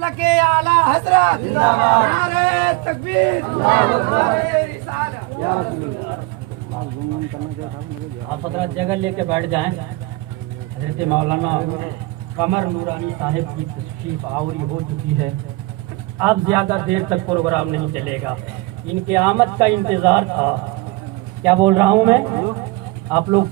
مسلک اعلی حضرت نعرہ تکبیر نعرہ رسالت۔ آپ حضرات جگہ لے کے بیٹھ جائیں۔ حضرت مولانا قمر نورانی صاحب کی تشریف آوری ہو چکی ہے۔ اب زیادہ دیر تک پروگرام نہیں چلے گا، ان کی آمد کا انتظار تھا۔ کیا بول رہا ہوں میں؟ آپ لوگ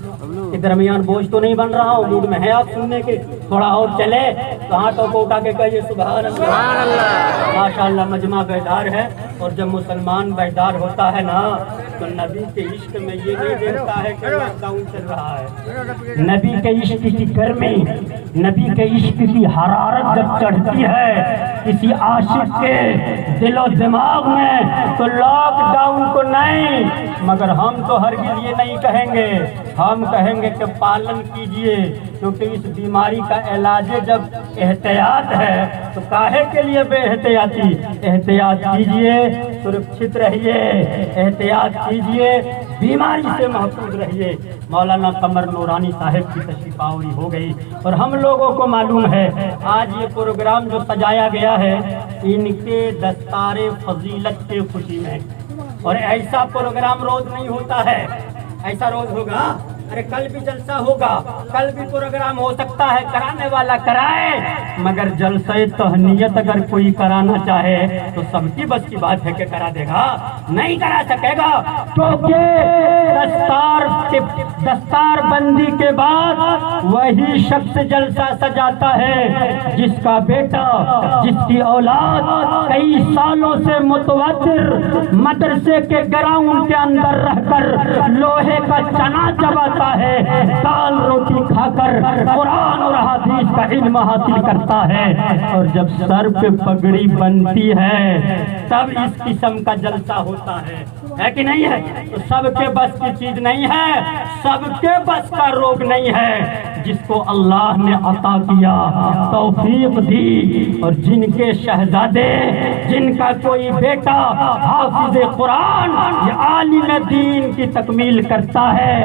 کے درمیان بوجھ تو نہیں بن رہا ہوں؟ موڈ میں ہے آپ سننے کے؟ تھوڑا اور چلے تو ہاتھوں کو اٹھا کے کہیے سبحان اللہ۔ ماشاء اللہ مجمع بیدار ہے، اور جب مسلمان بیدار ہوتا ہے نا تو نبی کے عشق میں یہ نہیں دیکھتا ہے کہ لاک ڈاؤن چل رہا ہے۔ نبی کے عشق کی گرمی، نبی کے عشق کی حرارت جب چڑھتی ہے کسی عاشق کے دل و دماغ میں تو لاک ڈاؤن کو نہیں، مگر ہم تو ہرگز یہ نہیں کہیں گے، ہم کہیں گے کہ پالن کیجئے، کیونکہ اس بیماری کا علاج جب احتیاط ہے تو کاہے کے لیے بے احتیاطی؟ احتیاط کیجئے، سرکشت رہیے، احتیاط کیجئے، بیماری سے محفوظ رہیے۔ مولانا قمر نورانی صاحب کی تشریف آوری ہو گئی، اور ہم لوگوں کو معلوم ہے آج یہ پروگرام جو سجایا گیا ہے ان کے دستار فضیلت کے خوشی میں، اور ایسا پروگرام روز نہیں ہوتا ہے۔ ایسا روز ہوگا؟ ارے کل بھی جلسہ ہوگا، کل بھی پروگرام ہو سکتا ہے، کرانے والا کرائے، مگر جلسہ تہنیت اگر کوئی کرانا چاہے تو سب کی بس کی بات ہے کہ کرا دے گا؟ نہیں کرا سکے گا، کیونکہ دستار بندی کے بعد وہی شخص جلسہ سجاتا ہے جس کا بیٹا، جس کی اولاد کئی سالوں سے متواتر مدرسے کے گراؤنڈ کے اندر رہ کر لوہے کا چنا چباتا ہے، دال روٹی کھا کر قرآن اور حدیث کا علم حاصل کرتا ہے، اور جب سر پہ پگڑی بنتی ہے تب اس قسم کا جلسہ ہوتا ہے کہ نہیں ہے؟ تو سب کے بس کی چیز نہیں ہے، سب کے بس کا روگ نہیں ہے۔ جس کو اللہ نے عطا کیا، توفیق دی، اور جن کے شہزادے، جن کا کوئی بیٹا حافظ قرآن یا عالم دین کی تکمیل کرتا ہے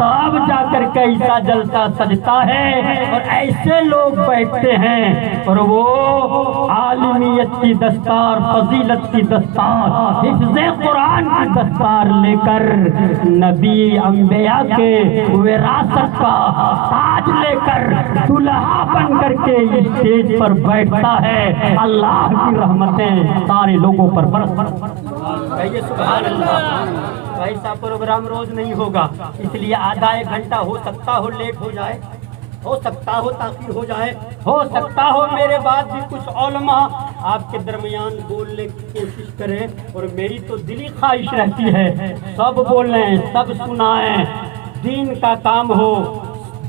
تب جا کر کے ایسا جلسہ سجتا ہے، اور ایسے لوگ بیٹھتے ہیں، اور وہ عالمیت کی دستار، فضیلت کی دستار، حفظ قرآن کی دستار لے کر نبی انبیاء کے وراثت کا تاج لے کر دلہا بن کر کے اسٹیج پر بیٹھتا ہے۔ اللہ کی رحمتیں سارے لوگوں پر برس کہیے سبحان اللہ۔ ایسا پروگرام روز نہیں ہوگا، اس لیے آدھا ایک گھنٹہ ہو سکتا ہو لیٹ ہو جائے، ہو سکتا ہو تاخیر ہو جائے، ہو سکتا ہو میرے بعد بھی کچھ علماء آپ کے درمیان بولنے کی کوشش کریں، اور میری تو دلی خواہش رہتی ہے سب بولیں، سب سنائیں، دین کا کام ہو،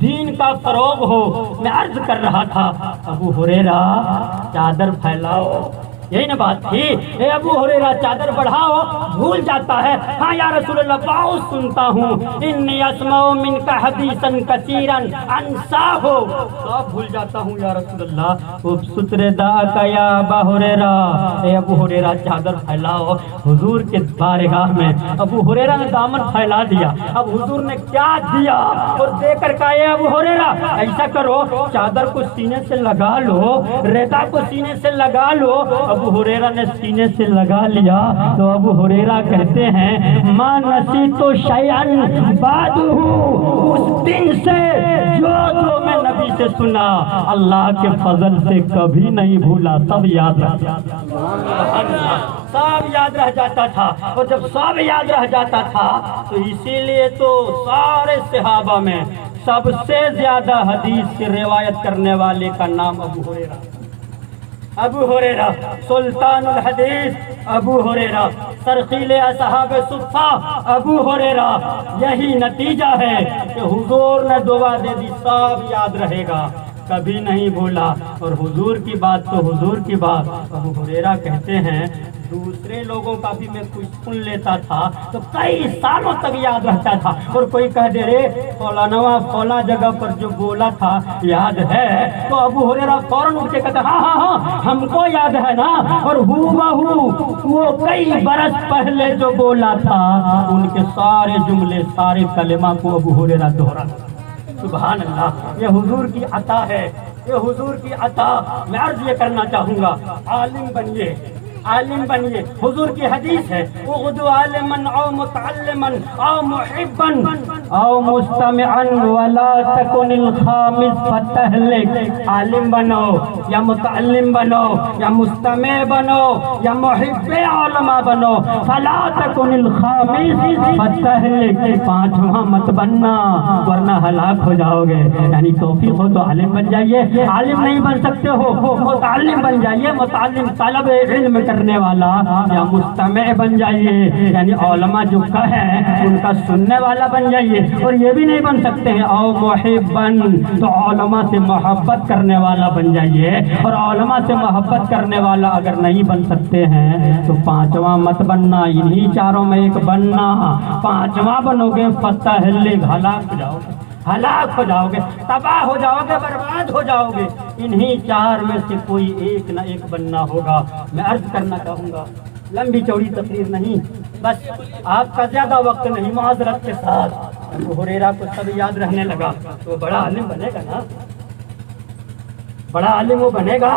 دین کا فروغ ہو۔ میں عرض کر رہا تھا ابو ہریرہ چادر پھیلاؤ، یہی نا بات تھی؟ اے ابو ہریرہ چادر بڑھاؤ، بھول جاتا ہے ہاں یا رسول اللہ بہت سنتا ہوں، انی اسمع منک حدیثا کثیرا انساہ، سب بھول جاتا ہوں یا رسول اللہ۔ ستر داک یا ابا ہریرہ، اے ابو ہریرہ چادر پھیلاؤ۔ حضور کے بارگاہ میں ابو ہریرہ نے دامن پھیلا دیا، اب حضور نے کیا دیا اور دے کر کہا اے ابو ہریرہ ایسا کرو، چادر کو سینے سے لگا لو، ریتا کو سینے سے لگا لو۔ ابو ہریرہ نے سینے سے لگا لیا تو ابو ہریرہ کہتے ہیں ما نسیت شیئا بعدہ، اس دن سے جو میں نبی سے سنا اللہ کے فضل سے کبھی نہیں بھولا، سب یاد رہ جاتا تھا، سب یاد رہ جاتا تھا، اور جب سب یاد رہ جاتا تھا تو اسی لیے تو سارے صحابہ میں سب سے زیادہ حدیث کی روایت کرنے والے کا نام ابو ہریرہ، ابو ہریرہ سلطان الحدیث، ابو ہریرہ سرخیل اصحاب صفہ، ابو ہریرہ۔ یہی نتیجہ ہے کہ حضور نے دعا دے دی، سب یاد رہے گا، کبھی نہیں بھولا، اور حضور کی بات تو حضور کی بات۔ ابو ہریرہ کہتے ہیں دوسرے لوگوں کا بھی میں کچھ سن لیتا تھا تو کئی سالوں تک یاد رہتا تھا، اور کوئی کہہ دے رے فلاں فلاں جگہ پر جو بولا تھا یاد ہے، تو ابو ہریرہ فوراً اٹھ کے کہتے ہاں ہاں ہاں ہم کو یاد ہے نا، اور وہ کئی برس پہلے جو بولا تھا ان کے سارے جملے، سارے کلمہ کو ابو ہریرہ دوہرا۔ سبحان اللہ، یہ حضور کی عطا ہے، یہ حضور کی عطا. میں عرض یہ کرنا چاہوں گا عالم بنیے، عالم بنیے. حضور کی حدیث ہے اغدو عالما او متعلما او محبا او مستمعا ولا تکن الخامس فتہلک. عالم بنو یا متعلم بنو یا مستمع بنو یا محب علماء بنو، فلا تکن الخامس فتہلک. پانچواں مت بننا ورنہ ہلاک ہو جاؤ گے. یعنی توفیق ہو تو عالم بن جائیے، عالم نہیں بن سکتے ہو متعلم بن جائیے، متعلم طلب علم کرنے والا، یا مستمع بن جائیے یعنی علماء جو کہیں ان کا سننے والا بن جائیے. اور یہ بھی نہیں بن سکتے ہیں او محبن، تو علماء سے محبت کرنے والا بن جائیے. اور علماء سے محبت کرنے والا اگر نہیں بن سکتے ہیں تو پانچواں مت بننا، انہی چاروں میں ایک بننا. پانچواں بنو گے فتح ہلاک ہو جاؤ گے، ہلاک ہو جاؤ گے، تباہ ہو جاؤ گے، برباد ہو جاؤ گے. انہی چار میں سے کوئی ایک نہ ایک بننا ہوگا. میں عرض کرنا چاہوں گا، لمبی چوڑی تقریر نہیں، بس آپ کا زیادہ وقت نہیں، معذرت کے ساتھ. ابو ہریرہ کو سب یاد رہنے لگا تو بڑا عالم بنے گا نا، بڑا عالم وہ بنے گا.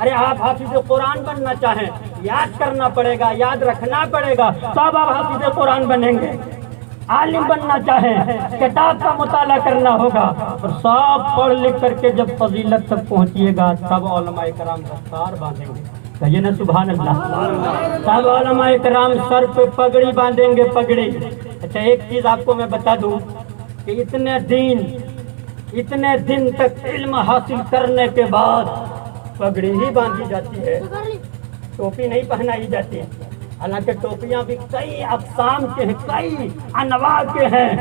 ارے آپ حافظ قرآن بننا چاہیں، یاد کرنا پڑے گا، یاد رکھنا پڑے گا، تب آپ حافظ قرآن بنیں گے. عالم بننا چاہیں کتاب کا مطالعہ کرنا ہوگا، اور سب پڑھ لکھ کر کے جب فضیلت تک پہنچیے گا تب علماء کرام دستار باندھیں گے. کہیے نا سبحان اللہ. تب علماء کرام سر پہ پگڑی باندھیں گے، پگڑی. اچھا ایک چیز آپ کو میں بتا دوں کہ اتنے دن تک علم حاصل کرنے کے بعد پگڑی ہی باندھی جاتی ہے، ٹوپی نہیں پہنائی جاتی ہے. حالانکہ ٹوپیاں بھی کئی اقسام کے ہیں، کئی انواع کے ہیں،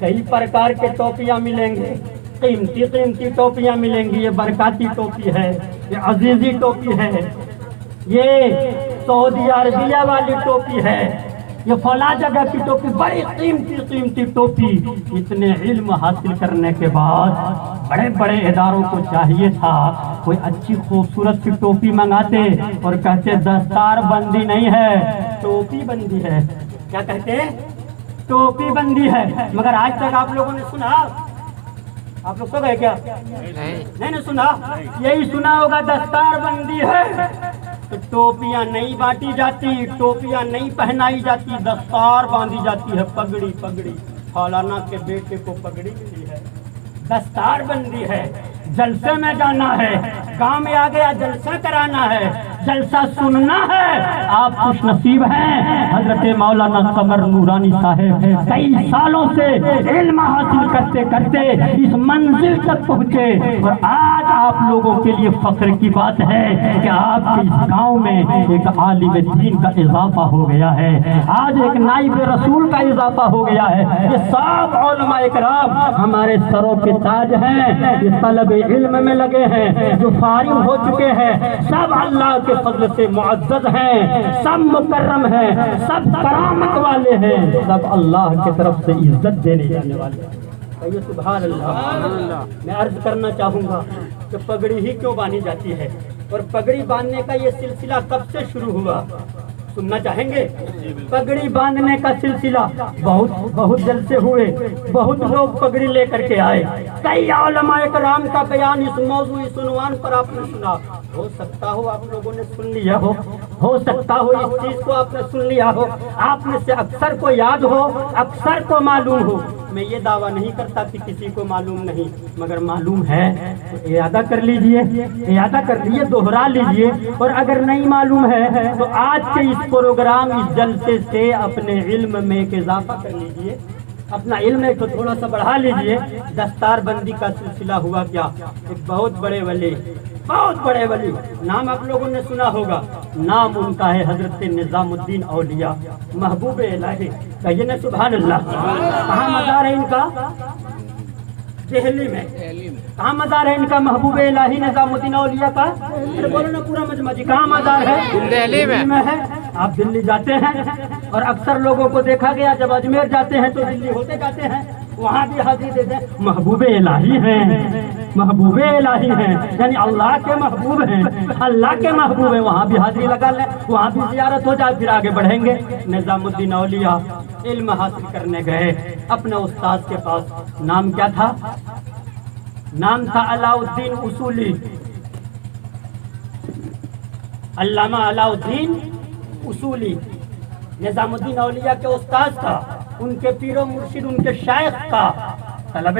کئی پرکار کے ٹوپیاں ملیں گے، قیمتی قیمتی ٹوپیاں ملیں گی. یہ برکاتی ٹوپی ہے، یہ عزیزی ٹوپی ہے، یہ سعودی عربیہ والی ٹوپی ہے، یہ فلاں جگہ کی ٹوپی، بڑی قیمتی قیمتی ٹوپی. اتنے علم حاصل کرنے کے بعد بڑے بڑے اداروں کو چاہیے تھا کوئی اچھی خوبصورت سی ٹوپی منگاتے اور کہتے دستار بندی نہیں ہے، ٹوپی بندی ہے. کیا کہتے ہیں؟ ٹوپی بندی ہے. مگر آج تک آپ لوگوں نے سنا؟ آپ لوگ سو گئے کیا؟ نہیں سنا. یہی سنا ہوگا دستار بندی ہے تو ٹوپیاں نہیں بانٹی جاتی، ٹوپیاں نہیں پہنائی جاتی، دستار باندھی جاتی ہے. پگڑی پگڑی فلانا کے بیٹے کو پگڑی ملی ہے، دستار بندی ہے. جلسے میں جانا ہے، گاؤں میں آ گیا جلسہ کرانا ہے، جلسہ سننا ہے. آپ خوش نصیب ہیں، حضرت مولانا قمر نورانی صاحب کئی سالوں سے علم حاصل کرتے کرتے اس منزل تک پہنچے. اور آج آپ لوگوں کے لیے فخر کی بات ہے کہ آپ کے اس گاؤں میں ایک عالم دین کا اضافہ ہو گیا ہے، آج ایک نائب رسول کا اضافہ ہو گیا ہے. یہ سب علماء کرام ہمارے سروں کے تاج ہیں، یہ طلب علم میں لگے ہیں، جو فارغ ہو چکے ہیں، سب اللہ کے فضل سے معزز ہیں، سب مکرم ہیں، سب کرامت والے ہیں، سب اللہ کی طرف سے عزت دینے جانے والے ہیں. کہیے سبحان اللہ. میں عرض کرنا چاہوں گا کہ پگڑی ہی کیوں باندھی جاتی ہے، اور پگڑی باندھنے کا یہ سلسلہ کب سے شروع ہوا سننا چاہیں گے؟ پگڑی باندھنے کا سلسلہ بہت جلسے ہوئے، بہت لوگ پگڑی لے کر کے آئے. کئی علماء کرام کا بیان اس موضوع اس عنوان پر آپ نے سنا. ہو سکتا ہو آپ لوگوں نے سن لیا ہو سکتا ہو اس چیز کو آپ نے سن لیا ہو، آپ میں سے اکثر کو یاد ہو، اکثر کو معلوم ہو. میں یہ دعویٰ نہیں کرتا کہ کسی کو معلوم نہیں، مگر معلوم ہے تو اعادہ کر لیجئے، اعادہ کر لیجئے، دوہرا لیجئے. اور اگر نہیں معلوم ہے تو آج کے اس پروگرام اس جلسے سے اپنے علم میں ایک اضافہ کر لیجئے، اپنا علم ایک تھوڑا سا بڑھا لیجئے. دستار بندی کا سلسلہ ہوا کیا؟ ایک بہت بڑے ولی، نام آپ لوگوں نے سنا ہوگا، نام ان کا ہے حضرت نظام الدین اولیاء محبوب الہی. کہیے نا سبحان اللہ. کہاں مزار ہے ان کا؟ دہلی میں. کہاں مزار ہے ان کا محبوب الہی نظام الدین اولیاء کا؟ بولو نا پورا مجمع جی. کہاں مزار ہے؟ دہلی میں ہے. آپ دلی جاتے ہیں اور اکثر لوگوں کو دیکھا گیا جب اجمیر جاتے ہیں تو دلی ہوتے جاتے ہیں، وہاں بھی حاضری دے دیں. محبوب الہی ہیں، محبوب الہی ہیں، یعنی اللہ کے محبوب ہیں، اللہ کے محبوب ہیں. وہاں بھی حاضری لگا لیں، وہاں بھی زیارت ہو جائے، پھر آگے بڑھیں گے. نظام الدین اولیاء علم حاصل کرنے گئے اپنے استاد کے پاس. نام کیا تھا؟ نام تھا علاء الدین اصولی، علامہ علاء الدین اصولی نظام الدین اولیاء کے استاد تھا، ان کے پیر و مرشد، ان کے شیخ کا طلب